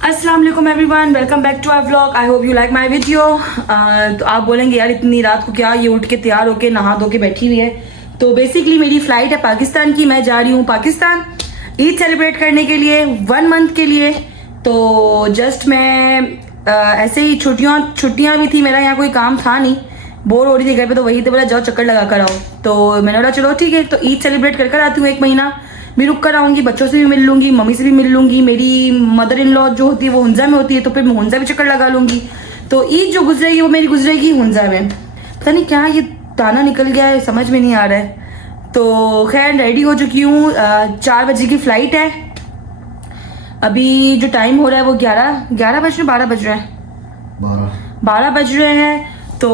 अस्सलाम वालेकुम everyone, welcome back to our vlog. I hope you like my video. तो आप बोलेंगे यार इतनी रात को क्या ये उठ के तैयार होके नहा धो के बैठी हुई है। तो बेसिकली मेरी फ्लाइट है पाकिस्तान की, मैं जा रही हूँ पाकिस्तान ईद सेलिब्रेट करने के लिए 1 मंथ के लिए। तो जस्ट मैं ऐसे ही छुट्टियाँ भी थी, मेरा यहाँ कोई काम था नहीं, बोर हो रही थी घर पे, तो वही तो बोला जाओ चक्कर लगा कर आओ। तो मैंने बोला चलो ठीक है, तो ईद सेलिब्रेट कर आती हूँ। 1 महीना भी रुक कर आऊँगी, बच्चों से भी मिल लूँगी, मम्मी से भी मिल लूँगी। मेरी मदर इन लॉ जो होती है वो हुंजा में होती है, तो फिर मैं हुंजा भी चक्कर लगा लूँगी। तो ईद जो गुजरेगी वो मेरी गुजरेगी हुंजा में। पता नहीं क्या ये ताना निकल गया है, समझ में नहीं आ रहा है। तो खैर रेडी हो चुकी हूँ, 4 बजे की फ़्लाइट है। अभी जो टाइम हो रहा है वो 11 बज रहे, 12 बज रहे हैं, 12 बज रहे हैं। तो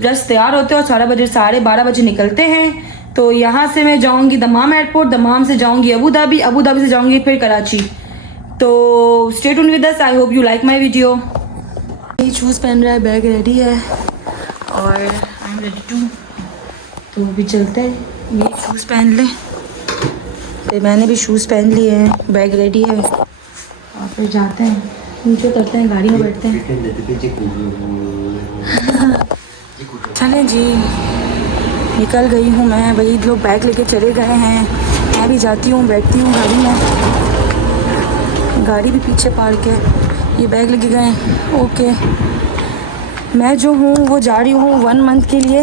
जस्ट तैयार होते हो 12 बजे निकलते हैं। तो यहाँ से मैं जाऊँगी दमाम एयरपोर्ट, दमाम से जाऊँगी अबू धाबी, अबू धाबी से जाऊँगी फिर कराची। तो stay tuned with us, I hope you like my video. ये शूज़ पहन रहा है, बैग रेडी है और आई एम रेडी टू। तो अभी चलते हैं, ये शूज़ पहन ले। फिर मैंने भी शूज़ पहन लिए हैं, बैग रेडी है और फिर जाते हैं, नीचे उतरते हैं, गाड़ी में बैठते हैं। चलें जी, निकल गई हूँ मैं। वही लोग बैग लेके चले गए हैं, मैं भी जाती हूँ, बैठती हूँ गाड़ी में। गाड़ी भी पीछे पार्क है, ये बैग लेके गए। ओके, मैं जो हूँ वो जा रही हूँ 1 मंथ के लिए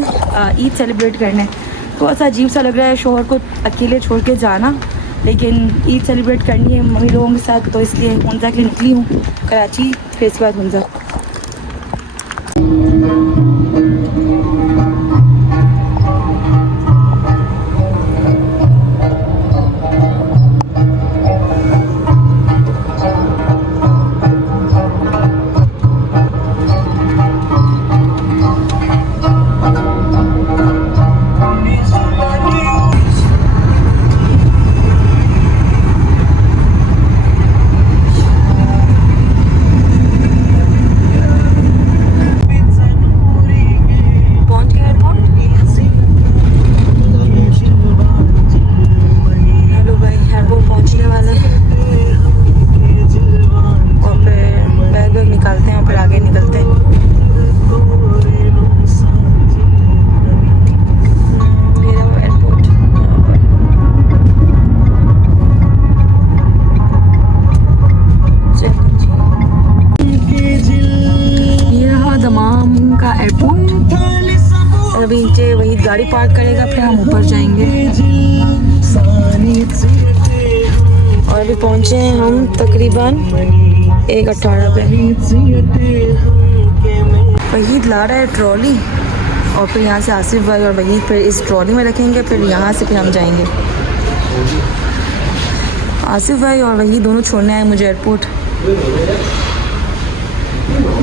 ईद सेलिब्रेट करने। थोड़ा सा अजीब सा लग रहा है शोहर को अकेले छोड़ के जाना, लेकिन ईद सेलिब्रेट करनी है मम्मी लोगों के साथ, तो इसलिए हुंजा के लिए निकली हूँ कराची, फिर इसके बाद हुंजा। नीचे वही गाड़ी पार्क करेगा, फिर हम ऊपर जाएंगे। और अभी पहुंचे हैं हम तकरीबन 1:18 पे। वहीद ला रहा है ट्रॉली और फिर यहाँ से आसिफ भाई और वहीद फिर इस ट्रॉली में रखेंगे, फिर यहाँ से फिर हम जाएंगे। आसिफ भाई और वहीद दोनों छोड़ने आए मुझे एयरपोर्ट।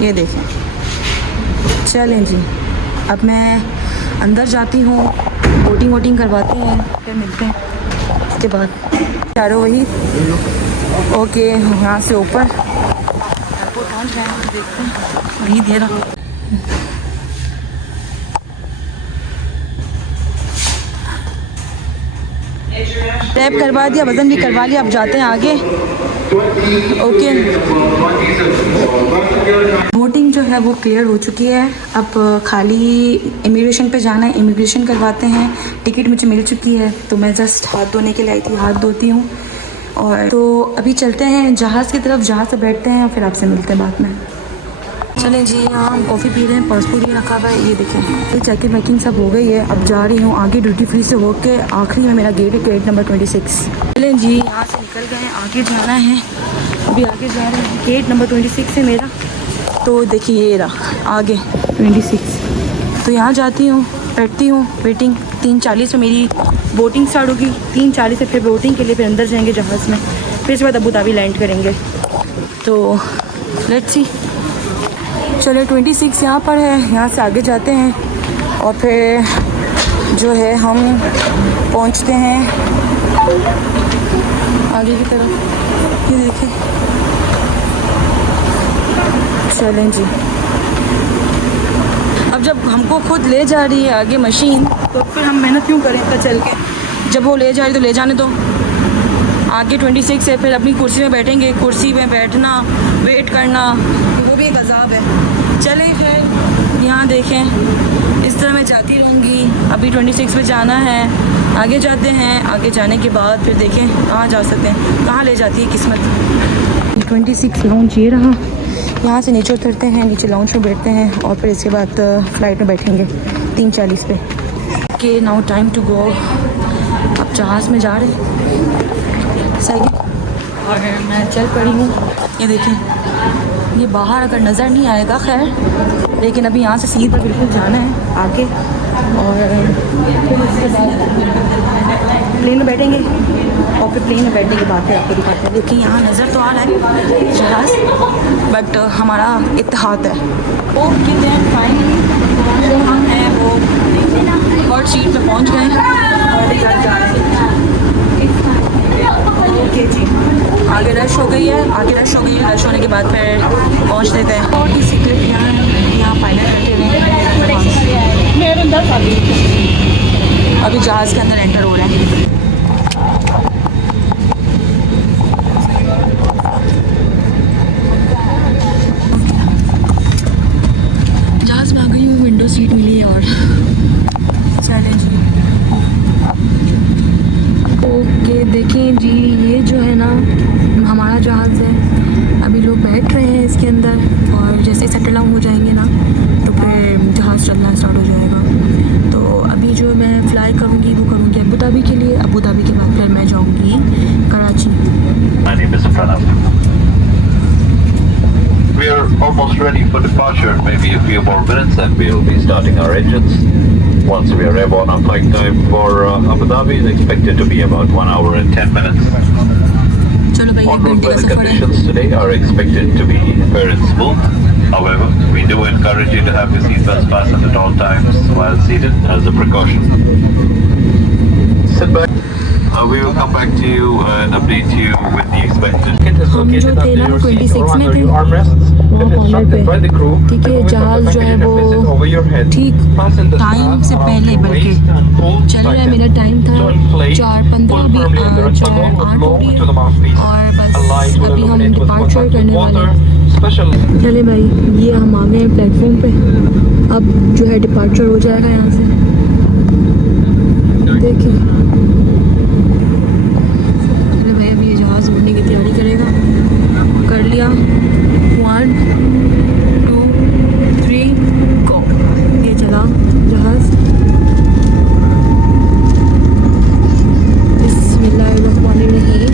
ये देखें, चलें जी, अब मैं अंदर जाती हूँ, वोटिंग करवाते हैं, फिर मिलते हैं उसके बाद। चारों वही ओके, यहाँ से ऊपर एयरपोर्ट पहुँच गए हैं, देखते हैं। वही दे रहा टैप करवा दिया, वज़न भी करवा लिया, अब जाते हैं आगे। ओके, वोटिंग जो है वो क्लियर हो चुकी है। अब खाली इमिग्रेशन पे जाना है, इमिग्रेशन करवाते हैं। टिकट मुझे मिल चुकी है, तो मैं जस्ट हाथ धोने के लिए आई थी, हाथ धोती हूँ। और तो अभी चलते हैं जहाज़ की तरफ, जहाज़ से बैठते हैं और फिर आपसे मिलते हैं बाद में। चलें जी, यहाँ हम कॉफ़ी पी रहे हैं, पासपोर्ट ही रखा हुआ है, ये देखें। ये चेकिंग वेकिंग सब हो गई है, अब जा रही हूँ आगे ड्यूटी फ्री से होके। आखिरी में मेरा गेट है, गेट नंबर 26। चलें जी, यहाँ से निकल गए, आगे जाना है। अभी आगे जा रहे हैं, गेट नंबर 26 है मेरा। तो देखिए ये रहा आगे 26। तो यहाँ जाती हूँ, बैठती हूँ, वेटिंग 3:40 में मेरी बोटिंग स्टार्ट होगी। 3:40 से फिर बोटिंग के लिए फिर अंदर जाएंगे जहाज़ में, फिर इसके बाद अबू धाबी लैंड करेंगे। तो लेट्स सी, चलो 26 यहाँ पर है, यहाँ से आगे जाते हैं और फिर जो है हम पहुँचते हैं आगे की तरफ। ये देखें, चलें जी। अब जब हमको खुद ले जा रही है आगे मशीन, तो फिर हम मेहनत क्यों करें इतना चल के। जब वो ले जा रही तो ले जाने दो, आगे 26 है, फिर अपनी कुर्सी में बैठेंगे। कुर्सी में बैठना, वेट करना, वो भी एक अजाब है। चले खैर, यहाँ देखें इस तरह मैं जाती रहूँगी। अभी 26 पे जाना है, आगे जाते हैं। आगे जाने के बाद फिर देखें कहाँ जा सकते हैं, कहाँ ले जाती है किस्मत। 26 लाउंज ये रहा। यहाँ से नीचे उतरते हैं, नीचे लाउंज में बैठते हैं और फिर इसके बाद फ़्लाइट में बैठेंगे 3:40 पे। Okay, now time to go. अब जहाज़ में जा रहे सही। और मैं चल पड़ी हूँ। ये देखें, ये बाहर अगर नज़र नहीं आएगा खैर, लेकिन अभी यहाँ से सीधा बिल्कुल जाना है आगे। और फिर उसके बाद प्लेन में बैठेंगे और फिर प्लेन में बैठने के बाद फिर आपको दिखाते हैं। देखिए यहाँ नज़र तो आ रहा है जहाज़, बट हमारा इत्तेहाद है। ओके देन फाइनली जो हम हैं वो हॉट सीट पे पहुँच गए और जा रहे हैं। ओके जी, आगे रश हो गई है, आगे रश हो गई है। रश होने के बाद फिर पहुँच देते हैं। और किसी क्लिप यहाँ फाइनल करते हुए अभी जहाज़ के अंदर एंटर हो रहे हैं। जहाज़ में आ गई हूँ, विंडो सीट मिली है और चलें जी। ओके देखें जी, ये जो है ना हमारा जहाज़ है। अभी लोग बैठ रहे हैं इसके अंदर और जैसे सेटल डाउन हो जाएंगे ना तो फिर जहाज़ चलना स्टार्ट हो जाएगा। तो अभी जो मैं फ़्लाई करूँगी वो करूँगी अबू धाबी के लिए। अबू धाबी के बाद फिर मैं जाऊँगी Karachi. We are almost ready for departure. Maybe a few more minutes and we will be starting our engines. Once we arrive on our flight time for Abu Dhabi is expected to be about 1 hour and 10 minutes. En route weather conditions today are expected to be fair and smooth. However, we do encourage you to have your seatbelts fastened at all times while seated as a precaution. Sit back. We will come back to you and update you with the expected. हम जो थे ना 26 में थे वहाँ corner पे, ठीक है। जहाज़ जो है वो ठीक टाइम से पहले बल्कि चल रहा है। मेरा टाइम था 4:15 भी 4:08 हो गई और बस अभी हम डिपार्चर करने वाले हैं। चले भाई, ये हम आ गए हैं प्लेटफॉर्म पे। अब जो है डिपार्चर हो जाएगा यहाँ से। देखिए उड़ने की तैयारी करेगा। कर लिया, 1 2 3 गो। ये चला जहाज़। बिस्मिल्लाहिर्रहमानिर्रहीम।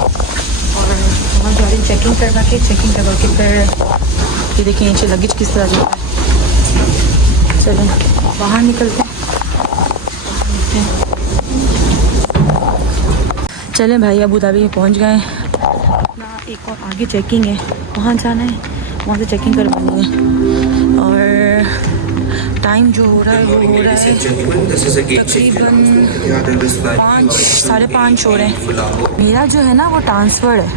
और वहाँ जा रही चेकिंग करवा के फिर ये देखिए नीचे लगेज किस तरह जाता है। चलो बाहर निकलते हैं। चलें भाई, अबू धाबी पहुँच गए। अपना एक और आगे चेकिंग है, वहाँ जाना है, वहाँ से चेकिंग करवानी है। और टाइम जो हो रहा है वो हो रहा है तकरीबन 5 साढ़े 5 हो रहे हैं। मेरा जो है ना वो ट्रांसफ़र है,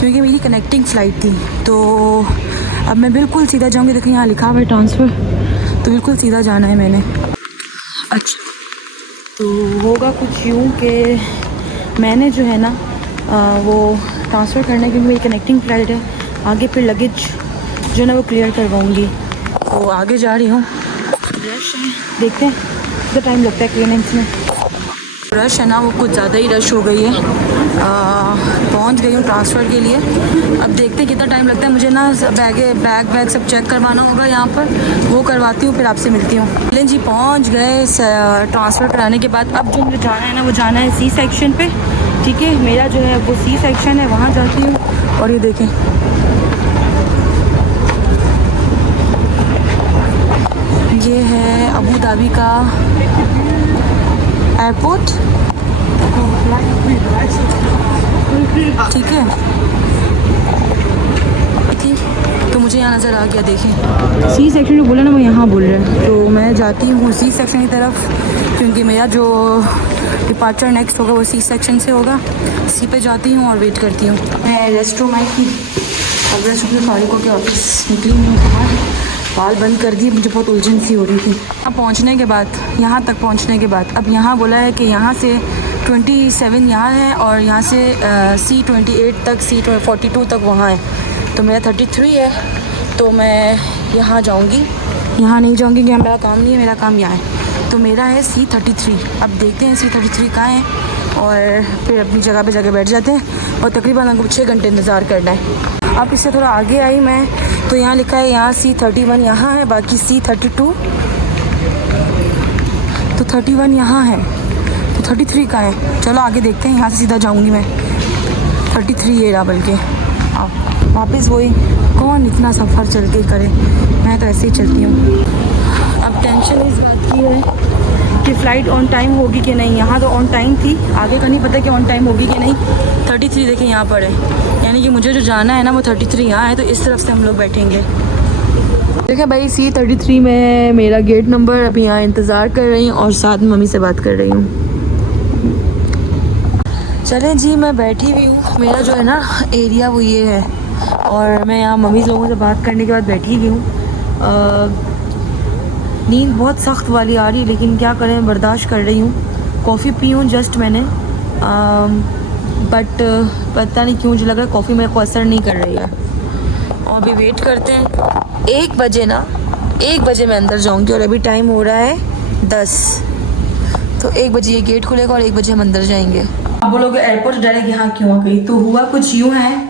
क्योंकि मेरी कनेक्टिंग फ़्लाइट थी। तो अब मैं बिल्कुल सीधा जाऊँगी। देखिए यहाँ लिखा हुआ है ट्रांसफ़र, तो बिल्कुल सीधा जाना है मैंने। अच्छा, तो होगा कुछ यूँ कि मैंने जो है ना वो ट्रांसफ़र करना है, क्योंकि मेरी कनेक्टिंग फ़्लाइट है। आगे फिर लगेज जो है ना वो क्लियर करवाऊँगी। तो आगे जा रही हूँ। रश है, देखते हैं कितना टाइम लगता है क्लियरेंस में। रश है ना वो कुछ ज़्यादा ही रश हो गई है। पहुँच गई हूँ ट्रांसफ़र के लिए। अब देखते हैं कितना टाइम लगता है। मुझे ना बैग सब चेक करवाना होगा यहाँ पर, वो करवाती हूँ, फिर आपसे मिलती हूँ। चलें जी, पहुँच गए ट्रांसफ़र कराने के बाद। अब जो मुझे जाना है ना वो जाना है सी सेक्शन पे। ठीक है, मेरा जो है वो सी सेक्शन है, वहाँ जाती हूँ। और ये देखें, ये है अबू धाबी का एयरपोर्ट। ठीक है, तो मुझे यहाँ नज़र आ गया। देखें सी सेक्शन जो बोला ना वो यहाँ बोल रहे हैं। तो मैं जाती हूँ सी सेक्शन की तरफ, क्योंकि मेरा जो डिपार्चर नेक्स्ट होगा वो सी सेक्शन से होगा। सी पे जाती हूँ और वेट करती हूँ। मैं रेस्ट रूम आई थी, अब रेस्ट रूम से फारिग होकर ऑफिस निकली हूँ बाहर। बाल बंद कर दिए, मुझे बहुत उलझन सी हो रही थी। यहाँ पहुँचने के बाद, यहाँ तक पहुँचने के बाद, अब यहाँ बोला है कि यहाँ से 27 यहाँ है और यहाँ से C28 तक, C42 तक वहाँ है। तो मेरा 33 है, तो मैं यहाँ जाऊँगी। यहाँ नहीं जाऊँगी क्योंकि मेरा काम नहीं है, मेरा काम यहाँ है। तो मेरा है C33। अब देखते हैं C33 कहाँ है और फिर अपनी जगह पे जाके बैठ जाते हैं। और तकरीबन हमको 6 घंटे इंतज़ार करना है। अब इससे थोड़ा आगे आई मैं, तो यहाँ लिखा है यहाँ C31 यहाँ है, बाकी C32, तो 31 यहाँ है, तो 33 का है। चलो आगे देखते हैं। यहाँ से सीधा जाऊँगी मैं, 33 ये रहा। बल्कि अब वापस वही, कौन इतना सफ़र चल के करे, मैं तो ऐसे ही चलती हूँ। अब टेंशन इस बात की है कि फ़्लाइट ऑन टाइम होगी कि नहीं। यहाँ तो ऑन टाइम थी, आगे का नहीं पता कि ऑन टाइम होगी कि नहीं। 33 देखिए यहाँ पर है, यानी कि मुझे जो जाना है ना वो 33 यहाँ है, तो इस तरफ से हम लोग बैठेंगे। देखिए भाई, C33 में मेरा गेट नंबर। अभी यहाँ इंतज़ार कर रही हूँ और साथ में मम्मी से बात कर रही हूँ। चलें जी, मैं बैठी हुई हूँ। मेरा जो है ना एरिया वो ये है, और मैं यहाँ मम्मी लोगों से बात करने के बाद बैठी हुई हूँ। नींद बहुत सख्त वाली आ रही है, लेकिन क्या करें, बर्दाश्त कर रही हूँ। कॉफ़ी पी हूँ जस्ट मैंने, बट पता नहीं क्यों मुझे लग रहा है कॉफ़ी मेरे को असर नहीं कर रही है। और अभी वेट करते हैं 1 बजे ना, 1 बजे मैं अंदर जाऊँगी। और अभी टाइम हो रहा है 10, तो 1 बजे ये गेट खुलेगा और 1 बजे हम अंदर जाएंगे। आप बोलोगे एयरपोर्ट डायरेक्ट यहाँ क्यों आ गई, तो हुआ कुछ यूँ है